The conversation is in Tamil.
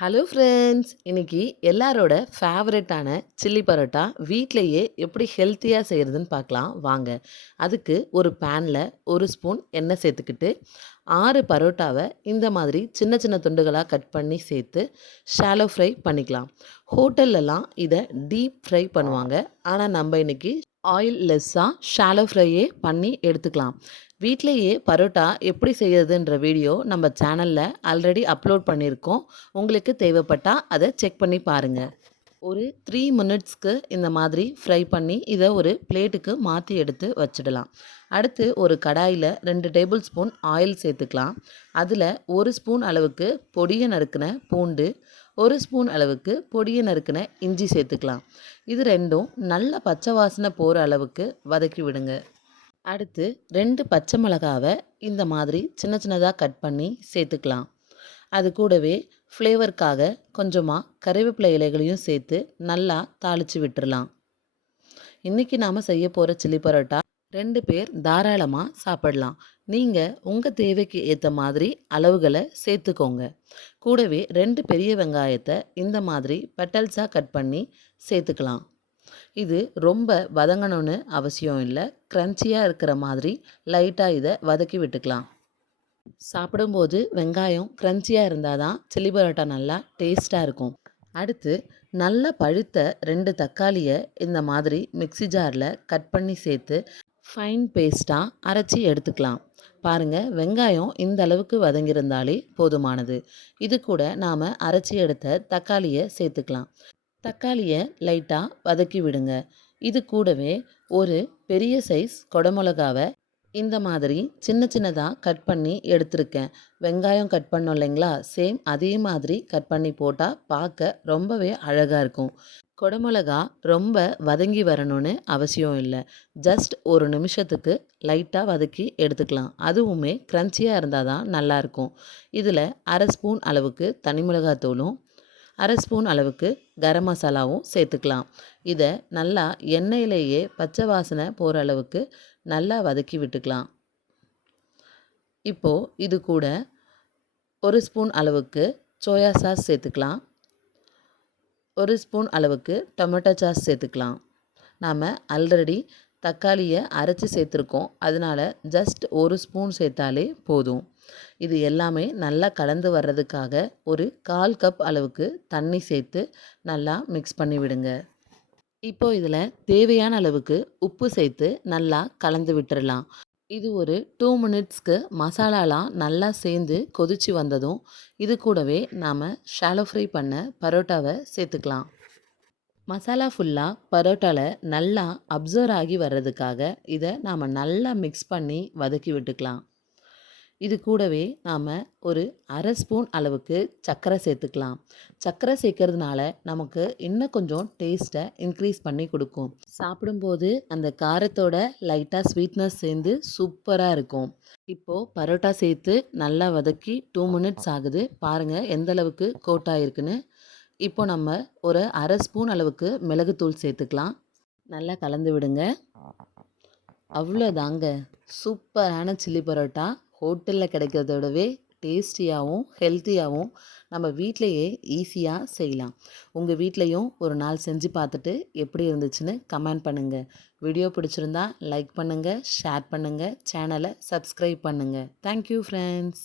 ஹலோ ஃப்ரெண்ட்ஸ், இன்னைக்கு எல்லாரோட ஃபேவரட்டான சில்லி பரோட்டா வீட்டிலேயே எப்படி ஹெல்த்தியாக செய்கிறதுன்னு பார்க்கலாம் வாங்க. அதுக்கு ஒரு பேனில் ஒரு ஸ்பூன் எண்ணெய் சேர்த்துக்கிட்டு 6 பரோட்டாவை இந்த மாதிரி சின்ன சின்ன துண்டுகளாக கட் பண்ணி சேர்த்து ஷாலோ ஃப்ரை பண்ணிக்கலாம். ஹோட்டல்லலாம் இதை டீப் ஃப்ரை பண்ணுவாங்க. ஆனால் நம்ம இன்னைக்கு ஆயில் லெஸ்ஸாக ஷாலோ ஃப்ரையே பண்ணி எடுத்துக்கலாம். வீட்டிலேயே பரோட்டா எப்படி செய்யறதுன்ற வீடியோ நம்ம சேனலில் ஆல்ரெடி அப்லோட் பண்ணியிருக்கோம். உங்களுக்கு தேவைப்பட்டால் அதை செக் பண்ணி பாருங்கள். ஒரு 3 மினிட்ஸ்க்கு இந்த மாதிரி ஃப்ரை பண்ணி இதை ஒரு பிளேட்டுக்கு மாற்றி எடுத்து வச்சிடலாம். அடுத்து ஒரு கடாயில் 2 டேபிள் ஸ்பூன் ஆயில் சேர்த்துக்கலாம். அதில் 1 ஸ்பூன் அளவுக்கு பொடியை நறுக்கின பூண்டு, 1 ஸ்பூன் அளவுக்கு பொடியை நறுக்கின இஞ்சி சேர்த்துக்கலாம். இது ரெண்டும் நல்ல பச்சை வாசனை போகிற அளவுக்கு வதக்கி விடுங்க. அடுத்து 2 பச்சை மிளகாவை இந்த மாதிரி சின்ன சின்னதாக கட் பண்ணி சேர்த்துக்கலாம். அது கூடவே ஃப்ளேவருக்காக கொஞ்சமாக கறிவேப்பிலை இலைகளையும் சேர்த்து நல்லா தாளித்து விட்டுறலாம். இன்றைக்கி நாம் செய்ய போகிற சில்லி பரோட்டா 2 பேர் தாராளமாக சாப்பிடலாம். நீங்கள் உங்கள் தேவைக்கு ஏற்ற மாதிரி அளவுகளை சேர்த்துக்கோங்க. கூடவே 2 பெரிய வெங்காயத்தை இந்த மாதிரி பெட்டல்ஸாக கட் பண்ணி சேர்த்துக்கலாம். இது ரொம்ப வதங்கணும்னு அவசியம் இல்லை. க்ரன்ச்சியாக இருக்கிற மாதிரி லைட்டாக இதை வதக்கி விட்டுக்கலாம். சாப்பிடும்போது வெங்காயம் க்ரன்ச்சியாக இருந்தால் தான் சில்லி பரோட்டா நல்லா டேஸ்ட்டாக இருக்கும். அடுத்து நல்ல பழுத்த 2 தக்காளியை இந்த மாதிரி மிக்ஸி ஜாரில் கட் பண்ணி சேர்த்து ஃபைன் பேஸ்ட்டாக அரைச்சி எடுத்துக்கலாம். பாருங்கள், வெங்காயம் இந்த அளவுக்கு வதங்கியிருந்தாலே போதுமானது. இது கூட நாம் அரைச்சி எடுத்த தக்காளியை சேர்த்துக்கலாம். தக்காளியை லைட்டாக வதக்கி விடுங்க. இது கூடவே ஒரு பெரிய சைஸ் குடமிளகாவை இந்த மாதிரி சின்ன சின்னதாக கட் பண்ணி எடுத்திருக்கேன். வெங்காயம் கட் பண்ணோம் இல்லைங்களா, சேம் அதே மாதிரி கட் பண்ணி போட்டால் பார்க்க ரொம்பவே அழகாக இருக்கும். குடமிளகா ரொம்ப வதங்கி வரணும்னு அவசியம் இல்லை. ஜஸ்ட் ஒரு நிமிஷத்துக்கு லைட்டாக வதக்கி எடுத்துக்கலாம். அதுவுமே க்ரன்ச்சியாக இருந்தால் தான் நல்லாயிருக்கும். இதில் 1/2 ஸ்பூன் அளவுக்கு தனி மிளகாத்தூளும் 1/2 ஸ்பூன் அளவுக்கு கரம் மசாலாவும் சேர்த்துக்கலாம். இதை நல்லா எண்ணெயிலேயே பச்சை வாசனை போகிற அளவுக்கு நல்லா வதக்கி விட்டுக்கலாம். இப்போது இது கூட 1 ஸ்பூன் அளவுக்கு சோயா சாஸ் சேர்த்துக்கலாம். 1 ஸ்பூன் அளவுக்கு டொமேட்டோ சாஸ் சேர்த்துக்கலாம். நாம் ஆல்ரெடி தக்காளியை அரைச்சி சேர்த்துருக்கோம். அதனால் ஜஸ்ட் 1 ஸ்பூன் சேர்த்தாலே போதும். இது எல்லாமே நல்லா கலந்து வர்றதுக்காக ஒரு 1/4 கப் அளவுக்கு தண்ணி சேர்த்து நல்லா மிக்ஸ் பண்ணி விடுங்க. இப்போ இதில் தேவையான அளவுக்கு உப்பு சேர்த்து நல்லா கலந்து விட்டுறலாம். இது ஒரு 2 மினிட்ஸ்க்கு மசாலாலாம் நல்லா சேர்ந்து கொதிச்சு வந்ததும் இது கூடவே நாம் ஷாலோ ஃப்ரை பண்ண பரோட்டாவை சேர்த்துக்கலாம். மசாலா ஃபுல்லாக பரோட்டாவில் நல்லா அப்சர்வ் ஆகி வர்றதுக்காக இதை நாம் நல்லா மிக்ஸ் பண்ணி வதக்கி விட்டுக்கலாம். இது கூடவே நாம் ஒரு 1/2 ஸ்பூன் அளவுக்கு சர்க்கரை சேர்த்துக்கலாம். சர்க்கரை சேர்க்கறதுனால நமக்கு இன்னும் கொஞ்சம் டேஸ்ட்டை இன்க்ரீஸ் பண்ணி கொடுக்கும். சாப்பிடும்போது அந்த காரத்தோட லைட்டாக ஸ்வீட்னஸ் சேர்ந்து சூப்பராக இருக்கும். இப்போது பரோட்டா சேர்த்து நல்லா வதக்கி 2 மினிட்ஸ் ஆகுது. பாருங்கள் எந்த அளவுக்கு கோட் ஆகிருக்குன்னு. இப்போ நம்ம ஒரு 1/2 ஸ்பூன் அளவுக்கு மிளகுத்தூள் சேர்த்துக்கலாம். நல்லா கலந்து விடுங்க. அவ்வளோதாங்க, சூப்பரான சில்லி பரோட்டா ஹோட்டலில் கிடைக்கிறதோடவே டேஸ்டியாகவும் ஹெல்த்தியாகவும் நம்ம வீட்டிலையே ஈஸியாக செய்யலாம். உங்கள் வீட்லேயும் ஒரு நாள் செஞ்சு பார்த்துட்டு எப்படி இருந்துச்சுன்னு கமெண்ட் பண்ணுங்கள். வீடியோ பிடிச்சிருந்தா லைக் பண்ணுங்கள், ஷேர் பண்ணுங்கள், சேனலை சப்ஸ்கிரைப் பண்ணுங்கள். Thank you friends.